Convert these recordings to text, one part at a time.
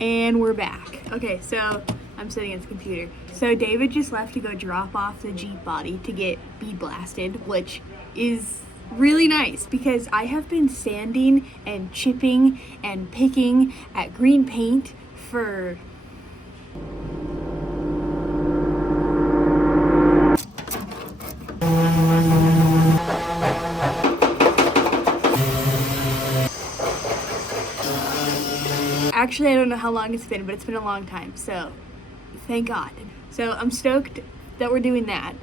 And we're back. Okay, so I'm sitting at the computer. So David just left to go drop off the Jeep body to get bead blasted, which is really nice because I have been sanding and chipping and picking at green paint for actually, I don't know how long it's been, but it's been a long time, so thank God. So I'm stoked that we're doing that.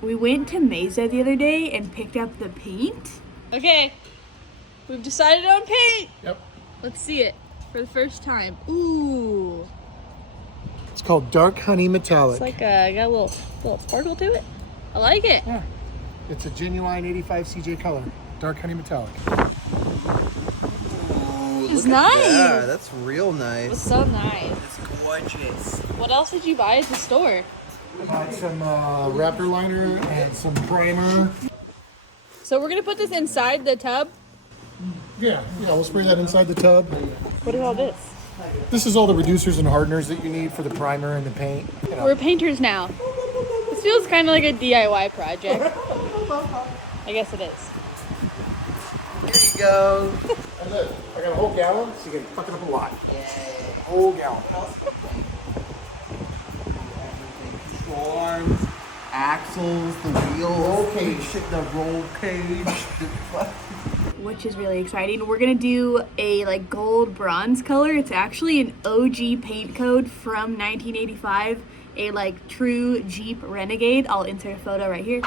We went to Mesa the other day and picked up the paint. Okay, we've decided on paint. Yep. Let's see it for the first time. Ooh. It's called Dark Honey Metallic. It's like got a little sparkle to it. I like it. Yeah. It's a genuine 85 CJ color. Dark Honey Metallic. It's nice. Yeah, that's real nice. It's so nice. It's gorgeous. What else did you buy at the store? I bought some Raptor liner and some primer. So we're gonna put this inside the tub. Yeah, we'll spray that inside the tub. What is all this? This is all the reducers and hardeners that you need for the primer and the paint. You know. We're painters now. This feels kind of like a DIY project. I guess it is. Here you go. And look, I got a whole gallon, so you can fuck it up a lot. Whole gallon. Arms, axles, the wheels, roll cage, the roll cage. Which is really exciting. We're gonna do a like gold bronze color. It's actually an OG paint code from 1985, a like true Jeep Renegade. I'll insert a photo right here.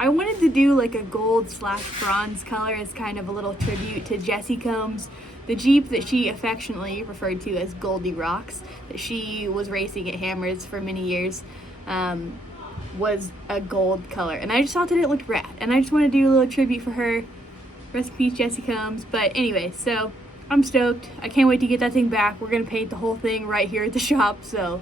I wanted to do like a gold/bronze color as kind of a little tribute to Jessie Combs, the Jeep that she affectionately referred to as Goldie Rocks, that she was racing at Hammers for many years, was a gold color. And I just thought that it looked rad. And I just want to do a little tribute for her. Rest in peace, Jessie Combs. But anyway, so I'm stoked. I can't wait to get that thing back. We're going to paint the whole thing right here at the shop, so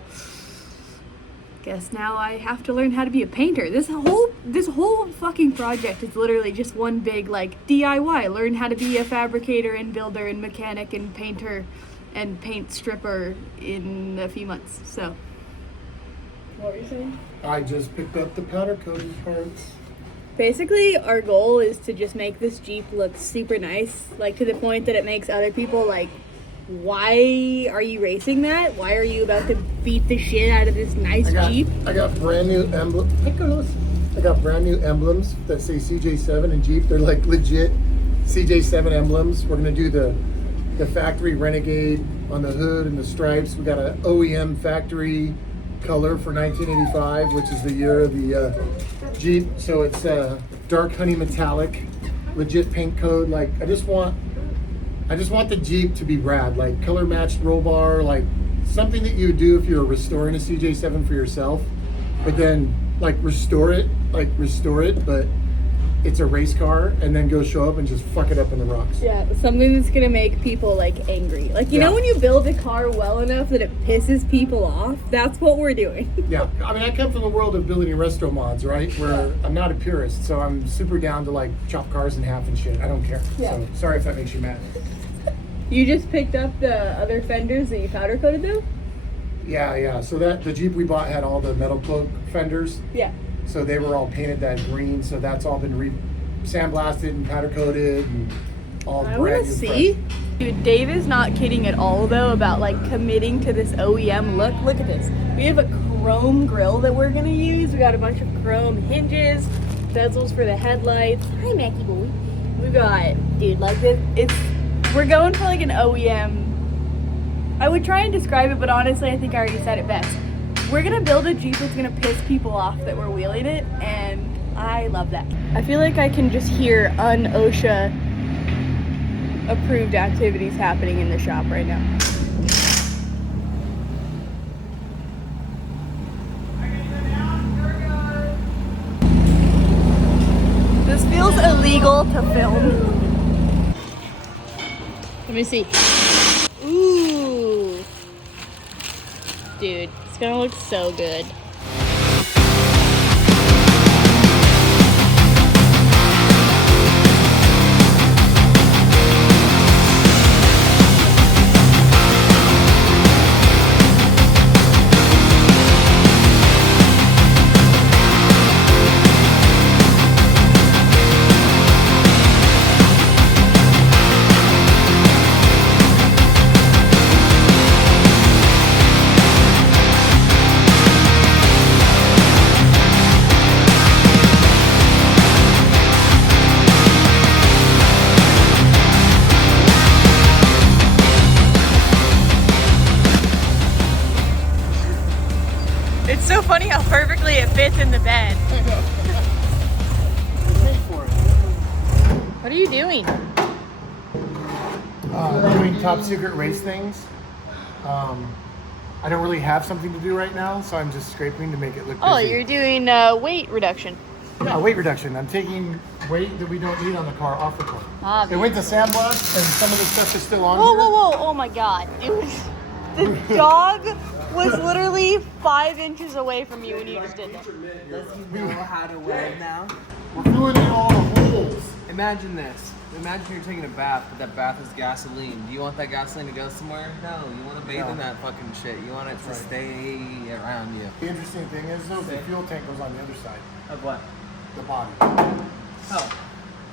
guess now I have to learn how to be a painter. This whole fucking project is literally just one big like DIY. Learn how to be a fabricator and builder and mechanic and painter and paint stripper in a few months. So what were you saying? I just picked up the powder coating parts. Basically, our goal is to just make this Jeep look super nice, like to the point that it makes other people like, why are you racing that? Why are you about to beat the shit out of this nice Jeep? I got brand new emblems. I got brand new emblems that say CJ7 and Jeep. They're like legit CJ7 emblems. We're gonna do the factory Renegade on the hood and the stripes. We got an OEM factory color for 1985, which is the year of the Jeep. So it's dark honey metallic, legit paint code. Like I just want the Jeep to be rad, like color matched roll bar, like something that you would do if you're restoring a CJ7 for yourself, but then like restore it, but it's a race car and then go show up and just fuck it up in the rocks. Yeah, something that's gonna make people like angry. Like, you know when you build a car well enough that it pisses people off? That's what we're doing. Yeah, I mean, I come from the world of building resto mods, right? Where I'm not a purist, so I'm super down to like chop cars in half and shit. I don't care. Yeah. So sorry if that makes you mad. You just picked up the other fenders that you powder coated though? Yeah. So that the Jeep we bought had all the metal cloak fenders. Yeah. So they were all painted that green. So that's all been sandblasted and powder coated and all I brand want new. to see. Fresh. Dude, Dave is not kidding at all though about like committing to this OEM look. Look at this. We have a chrome grill that we're gonna use. We got a bunch of chrome hinges, bezels for the headlights. Hi, Mackie boy. We got, dude, like this. We're going for like an OEM. I would try and describe it, but honestly, I think I already said it best. We're gonna build a Jeep that's gonna piss people off that we're wheeling it, and I love that. I feel like I can just hear un-OSHA approved activities happening in the shop right now. This feels illegal to film. Let me see. Ooh. Dude, it's gonna look so good. fits in the bed. Pay for it. What are you doing? Doing top secret race things. I don't really have something to do right now, so I'm just scraping to make it look busy. Oh, you're doing weight reduction. Yeah, weight reduction. I'm taking weight that we don't need on the car off the car. Ah, It went to sandblast, and some of the stuff is still on Whoa, here. whoa, whoa! Oh my God! The dog was literally 5 inches away from you when you just did that. Does he know how to weld now? We're filling in all the holes. Imagine this. Imagine you're taking a bath, but that bath is gasoline. Do you want that gasoline to go somewhere? No, you want to bathe in that fucking shit. You want it to stay around you. The interesting thing is, though, the fuel tank goes on the other side, Of what? the body. Oh.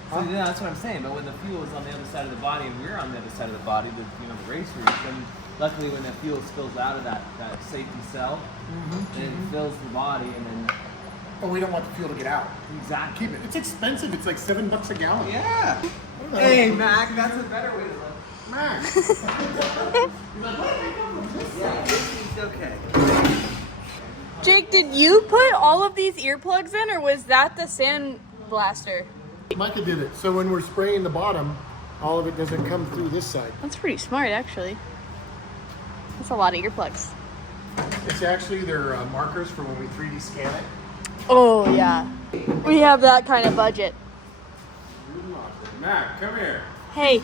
So, yeah, that's what I'm saying. But when the fuel is on the other side of the body and we're on the other side of the body, the racers, then luckily when the fuel spills out of that safety cell, then it fills the body and then... But we don't want the fuel to get out. Exactly. Keep it. It's expensive. It's like $7 a gallon. Yeah. Hey, Mac, that's a better way to look. Max. Yeah, this is okay. Jake, did you put all of these earplugs in, or was that the sand blaster? Micah did it. So when we're spraying the bottom, all of it doesn't come through this side. That's pretty smart, actually. That's a lot of earplugs. It's actually their markers for when we 3D scan it. Oh yeah, we have that kind of budget. Mac, come here. Hey.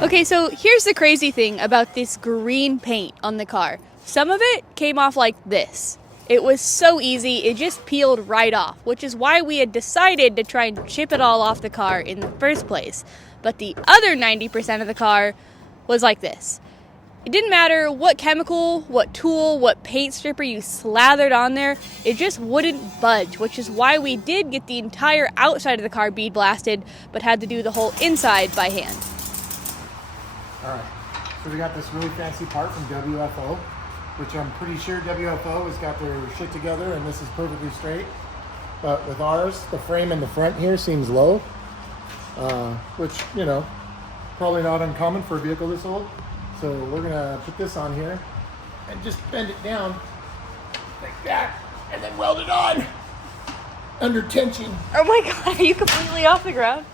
Okay, so here's the crazy thing about this green paint on the car. Some of it came off like this. It was so easy, it just peeled right off, which is why we had decided to try and chip it all off the car in the first place. But the other 90% of the car was like this. It didn't matter what chemical, what tool, what paint stripper you slathered on there, it just wouldn't budge, which is why we did get the entire outside of the car bead blasted, but had to do the whole inside by hand. Alright, so we got this really fancy part from WFO, which I'm pretty sure WFO has got their shit together and this is perfectly straight. But with ours, the frame in the front here seems low, which, you know, probably not uncommon for a vehicle this old. So we're gonna put this on here and just bend it down like that and then weld it on under tension. Oh my God, are you completely off the ground?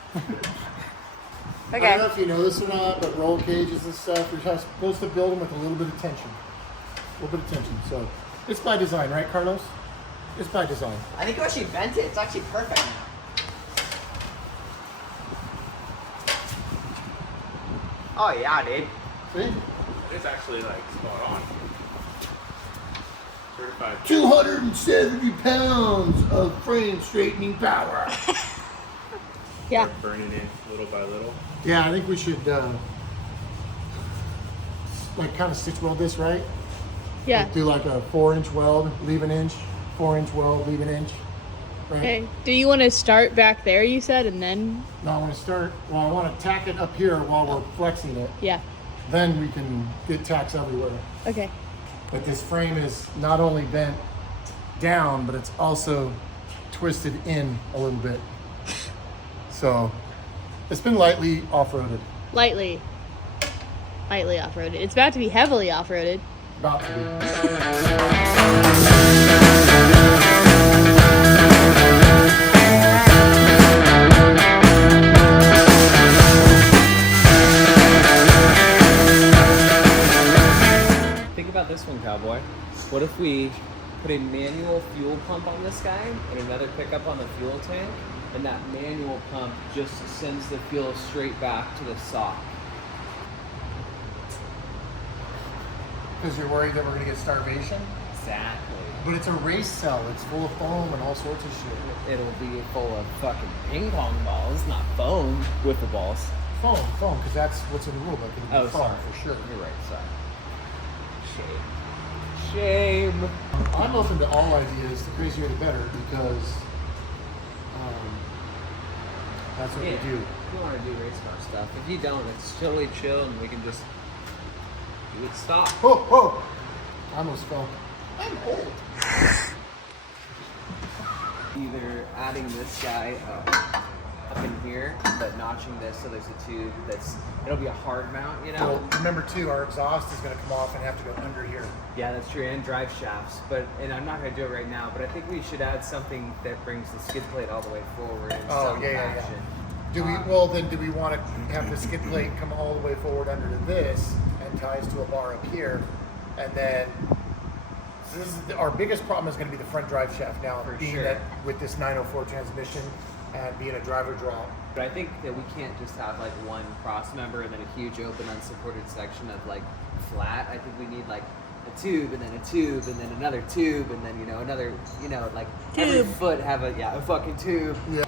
I don't know if you know this or not, but roll cages and stuff, you're supposed to build them with a little bit of tension. A little bit of tension. So it's by design, right, Carlos? It's by design. I think you actually bent it. It's actually perfect now. Oh yeah, dude. See? It's actually like spot on. Certified. 270 pounds of frame straightening power. Yeah. Burning it little by little. Yeah, I think we should like kind of stitch weld this, right? Yeah. Do like a 4-inch weld, leave an inch, 4-inch weld, leave an inch. Right? Okay. Do you want to start back there, you said, and then? No, I want to start, well, I want to tack it up here while we're flexing it. Yeah. Then we can get tacks everywhere. Okay. But this frame is not only bent down, but it's also twisted in a little bit. So it's been lightly off-roaded. Lightly off-roaded. It's about to be heavily off-roaded. About to be. What if we put a manual fuel pump on this guy and another pickup on the fuel tank, and that manual pump just sends the fuel straight back to the sock? Because you're worried that we're gonna get starvation. Exactly. But it's a race cell. It's full of foam and all sorts of shit. It'll be full of fucking ping pong balls, not foam. Wiffle balls. Foam, because that's what's in the rule book. It'll be foam sorry. for sure. You're right, sorry. Shame. I'm open to all ideas. The crazier the better, because that's what we do. If you want to do race car stuff. If you don't, it's totally chill and we can just do it stop. Oh, oh! I almost fell. I'm old. Either adding this guy up in here, but notching this so there's a tube it'll be a hard mount, you know? Well, remember too, our exhaust is going to come off and have to go under here. Yeah, that's true, and drive shafts. And I'm not going to do it right now, but I think we should add something that brings the skid plate all the way forward in some fashion. Do we want to have the skid plate come all the way forward under to this and ties to a bar up here, and then our biggest problem is going to be the front drive shaft now, being that with this 904 transmission and being a driver drop. But I think that we can't just have like one cross member and then a huge open unsupported section of like flat. I think we need like a tube and then a tube and then another tube and then another like tube. Every foot have a fucking tube. Yeah.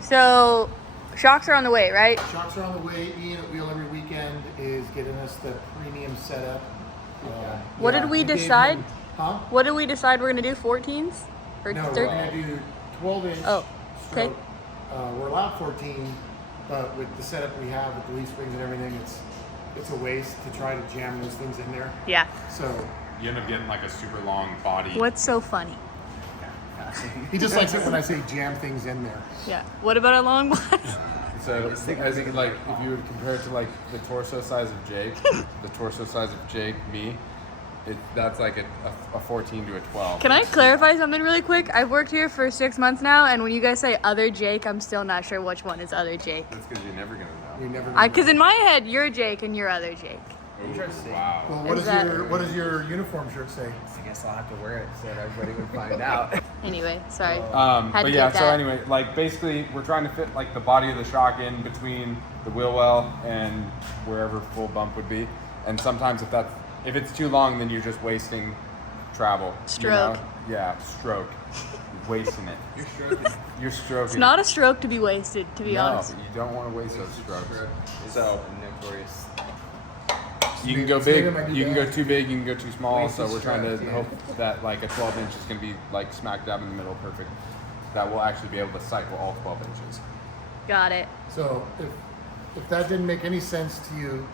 So shocks are on the way, right? Shocks are on the way. Ian at Wheel Every Weekend is getting us the premium setup. What did we decide? Huh? What did we decide we're gonna do? 14s or No, we're 13? going to do 12-inch. Oh, okay. stroke. We're allowed 14, but with the setup we have with the leaf springs and everything, it's a waste to try to jam those things in there. Yeah. So You end up getting like a super long body. What's so funny? he just likes it when I say jam things in there. Yeah. What about a long one? So as in, like, if you would compare it to like the torso size of Jake, the torso size of Jake, me, that's like a 14 to a 12. Can I clarify something really quick? I've worked here for 6 months now, and when you guys say other Jake, I'm still not sure which one is other Jake. That's because you're never gonna know. You never know. Because in my head, you're Jake and you're other Jake. Interesting. Wow. Well, Is what does your uniform shirt say? I guess I'll have to wear it so that everybody would find out. Anyway, sorry. Had But to yeah, get so that. anyway, like basically we're trying to fit like the body of the shock in between the wheel well and wherever full bump would be. And sometimes if it's too long, then you're just wasting travel. Stroke. Yeah, stroke. Wasting it. You're stroking. You're stroking. It's not a stroke to be wasted, to be honest. No, you don't want to waste those strokes. So notorious. You can go Maybe big, I might do you can that. go too big, you can go too small. Wasted So we're trying to strokes, yeah. hope that like a 12-inch is going to be like smack dab in the middle, perfect. That will actually be able to cycle all 12 inches. Got it. So if that didn't make any sense to you,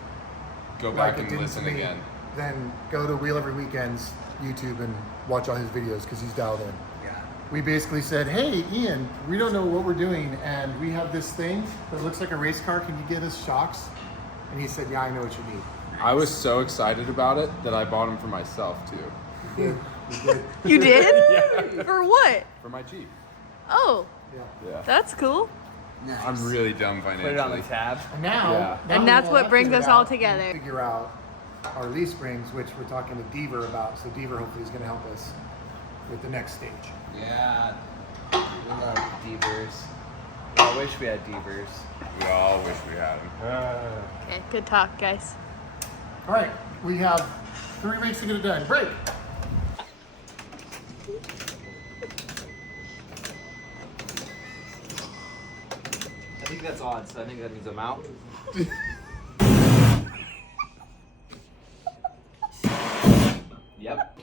Go like back it and didn't listen to me, again. then go to Wheel Every Weekend's YouTube and watch all his videos because he's dialed in. Yeah. We basically said, hey, Ian, we don't know what we're doing, and we have this thing that looks like a race car. Can you get us shocks? And he said, yeah, I know what you need. I was so excited about it that I bought them for myself too. You did. You did? Yeah. For what? For my Jeep. Oh, Yeah. that's cool. I'm really dumb Put financially. it on the tab. And now, Yeah. And we that's will what have brings to us figure all out- together. Figure out our leaf springs, which we're talking to Deaver about. So Deaver hopefully is going to help us with the next stage. Yeah. We love Devers. I wish we had Devers. We all wish we had them. Okay, good talk, guys. All right, we have 3 weeks to get it done. Break. I think that's odd, so I think that means I'm out. Yep.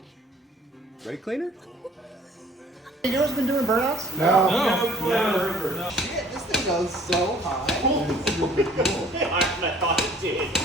Brake cleaner? You guys been doing burnouts? Shit, this thing goes so high. I thought it did.